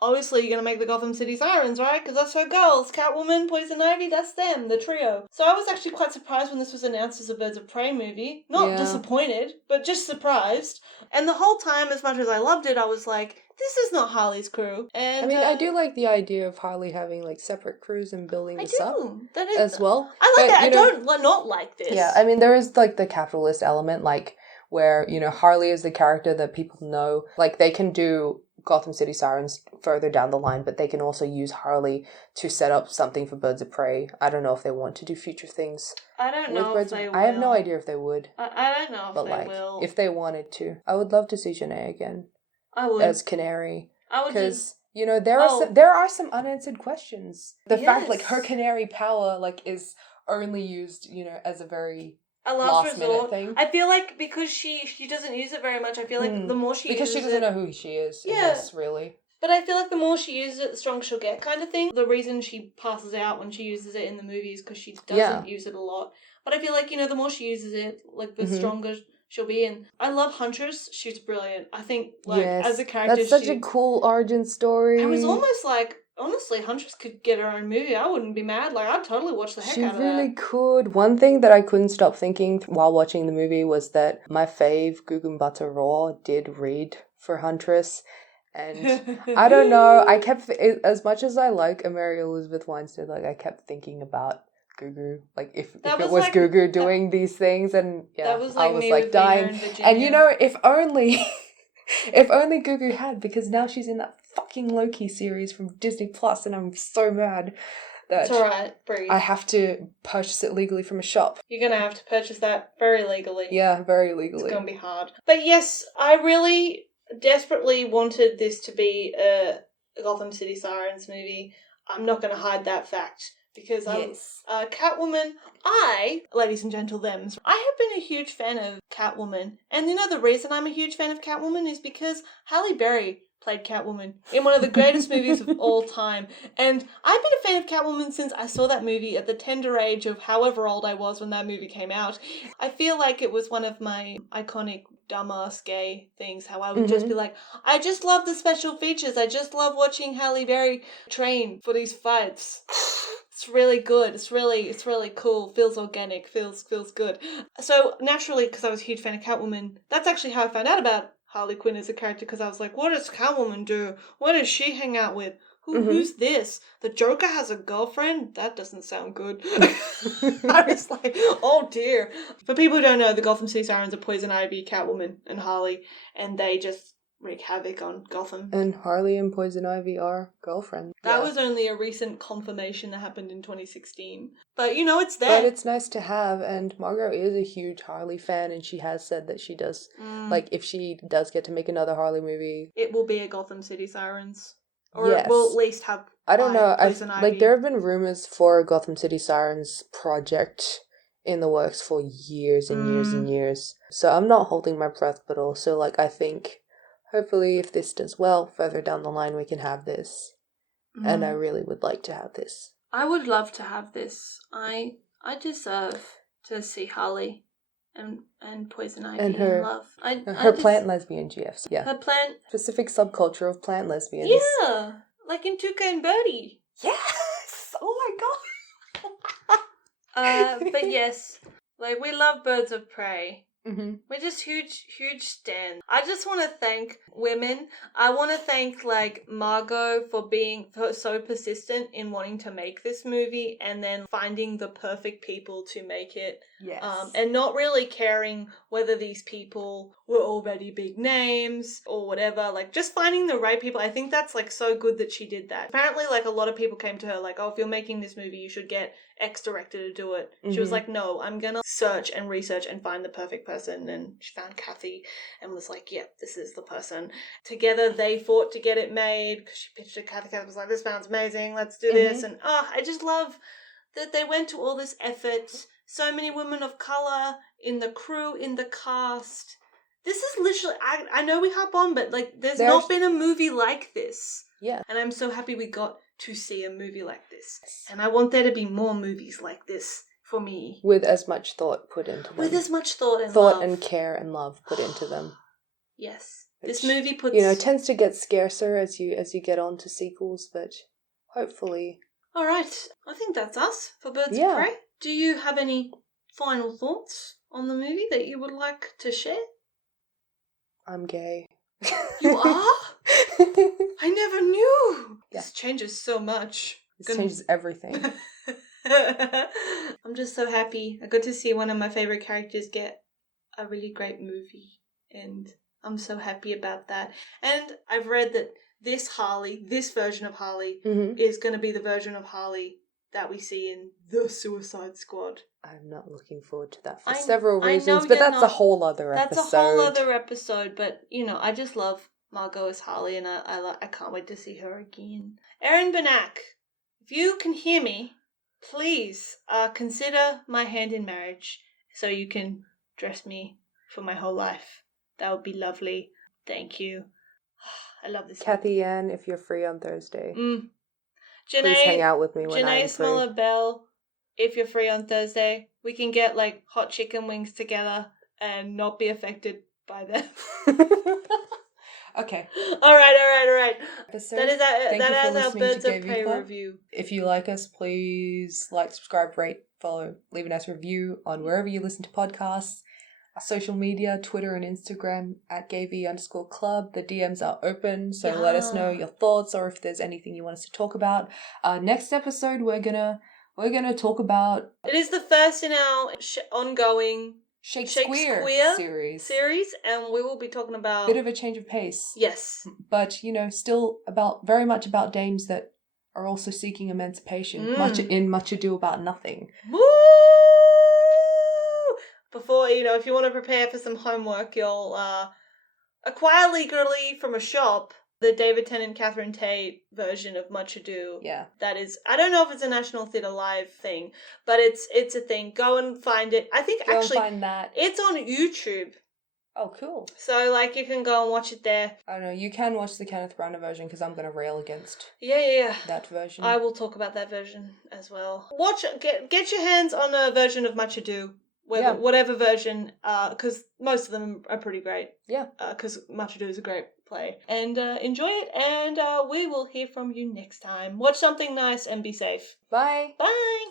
obviously you're going to make the Gotham City Sirens, right? Because that's her girls. Catwoman, Poison Ivy, that's them, the trio. So I was actually quite surprised when this was announced as a Birds of Prey movie. Not disappointed, but just surprised. And the whole time, as much as I loved it, I was like, this is not Harley's crew. And I mean, I do like the idea of Harley having like separate crews and building this up that is, as well. I like that. I don't not like this. Yeah, I mean, there is like the capitalist element, like where, you know, Harley is the character that people know. Like, they can do Gotham City Sirens further down the line, but they can also use Harley to set up something for Birds of Prey. I don't know if they want to do future things. I don't know if they will. I have no idea if they would. I don't know if they will. If they wanted to. I would love to see Janae again. I would. As Canary. I would because, you know, there are some unanswered questions. The fact, like, her Canary power, like, is only used, you know, as a very a last resort thing. I feel like because she doesn't use it very much, I feel like the more she uses it... Because she doesn't know who she is in this, really. But I feel like the more she uses it, the stronger she'll get, kind of thing. The reason she passes out when she uses it in the movie is because she doesn't use it a lot. But I feel like, you know, the more she uses it, like, the stronger she'll be in. I love Huntress. She's brilliant. I think, like, as a character, that's such a cool origin story. I was almost like, honestly, Huntress could get her own movie. I wouldn't be mad. Like, I'd totally watch the heck out of that. She really could. One thing that I couldn't stop thinking while watching the movie was that my fave, Gugumbata Raw, did read for Huntress. And I don't know, I kept, as much as I like Mary Elizabeth Winstead, like, I kept thinking about Gugu, like, if it was like, Gugu doing these things, and I was like dying. And you know, if only Gugu had, because now she's in that fucking Loki series from Disney Plus, and I'm so mad that it's alright, breathe. I have to purchase it legally from a shop. You're gonna have to purchase that very legally. Yeah, very legally. It's gonna be hard. But yes, I really desperately wanted this to be a Gotham City Sirens movie. I'm not gonna hide that fact. Because Catwoman, ladies and gentlemen, I have been a huge fan of Catwoman. And you know the reason I'm a huge fan of Catwoman is because Halle Berry played Catwoman in one of the greatest movies of all time. And I've been a fan of Catwoman since I saw that movie at the tender age of however old I was when that movie came out. I feel like it was one of my iconic dumbass gay things, how I would just be like, I just love the special features. I just love watching Halle Berry train for these fights. It's really good. It's really cool. Feels organic. Feels good. So naturally, because I was a huge fan of Catwoman, that's actually how I found out about Harley Quinn as a character, because I was like, what does Catwoman do? What does she hang out with? Who's this? The Joker has a girlfriend? That doesn't sound good. I was like, oh dear. For people who don't know, the Gotham City Sirens are Poison Ivy, Catwoman, and Harley, and they just wreak havoc on Gotham. And Harley and Poison Ivy are girlfriends. That was only a recent confirmation that happened in 2016. But, you know, it's there. But it's nice to have, and Margot is a huge Harley fan, and she has said that she does, like, if she does get to make another Harley movie... It will be a Gotham City Sirens. Or it will at least have... I don't know. Like, there have been rumors for a Gotham City Sirens project in the works for years and years and years. So I'm not holding my breath, but also, like, I think hopefully if this does well, further down the line we can have this. And I really would like to have this. I would love to have this. I deserve to see Harley and Poison Ivy and her, in love. Her plant lesbian GFs. Yeah. Her plant... Specific subculture of plant lesbians. Yeah! Like in Tuca and Birdie. Yes! Oh my god! But yes, like, we love Birds of Prey. Mm-hmm. We're just huge stands. I just want to thank women. I want to thank, like, Margot for being so persistent in wanting to make this movie and then finding the perfect people to make it. Yes. And not really caring whether these people were already big names or whatever. Like, just finding the right people. I think that's, like, so good that she did that. Apparently, like, a lot of people came to her like, oh, if you're making this movie, you should get X director to do it. Mm-hmm. She was like, no, I'm gonna search and research and find the perfect person. And she found Cathy and was like, yep, this is the person. Together, they fought to get it made because she pitched it. Cathy was like, this sounds amazing, let's do this. And I just love that they went to all this effort. So many women of colour in the crew, in the cast. This is literally, I know we hop on, but, like, there's not been a movie like this. Yeah. And I'm so happy we got to see a movie like this. And I want there to be more movies like this for me. With as much thought put into them. With as much thought and love. Thought and care and love put into them. Yes. Which, this movie puts... tends to get scarcer as you get on to sequels, but hopefully... Alright, I think that's us for Birds of Prey. Do you have any final thoughts on the movie that you would like to share? I'm gay. You are? I never knew. Yeah. This changes so much. This changes everything. I'm just so happy. I got to see one of my favourite characters get a really great movie. And I'm so happy about that. And I've read that this version of Harley, is going to be the version of Harley that we see in The Suicide Squad. I'm not looking forward to that for several reasons, but that's a whole other episode. That's a whole other episode, but, I just love Margot as Harley, and I can't wait to see her again. Erin Banak, if you can hear me, please consider my hand in marriage so you can dress me for my whole life. That would be lovely. Thank you. I love this. Cathy Yan, if you're free on Thursday. Janae, please hang out with me when Janae I'm free. Smaller Bell, if you're free on Thursday, we can get, like, hot chicken wings together and not be affected by them. Okay. All right. Episode. That is our Birds of Prey Prey review. If you like us, please like, subscribe, rate, follow, leave a nice review on wherever you listen to podcasts. Our social media, Twitter and Instagram @gayv_club. The DMs are open, so let us know your thoughts or if there's anything you want us to talk about. Next episode, we're gonna talk about. It is the first in our ongoing Shakespeare series, and we will be talking about bit of a change of pace. Yes, but still very much about dames that are also seeking emancipation. Much Ado About Nothing. Woo! Before, if you want to prepare for some homework, you'll acquire legally from a shop the David Tennant, Catherine Tate version of Much Ado. Yeah. That is, I don't know if it's a National Theatre Live thing, but it's a thing. Go and find it. I think actually find that. It's on YouTube. Oh, cool. So, you can go and watch it there. I don't know, you can watch the Kenneth Branagh version because I'm going to rail against that version. I will talk about that version as well. Get your hands on a version of Much Ado. Whatever version, because most of them are pretty great. Yeah. Because Much Ado is a great play. And enjoy it, and we will hear from you next time. Watch something nice and be safe. Bye. Bye.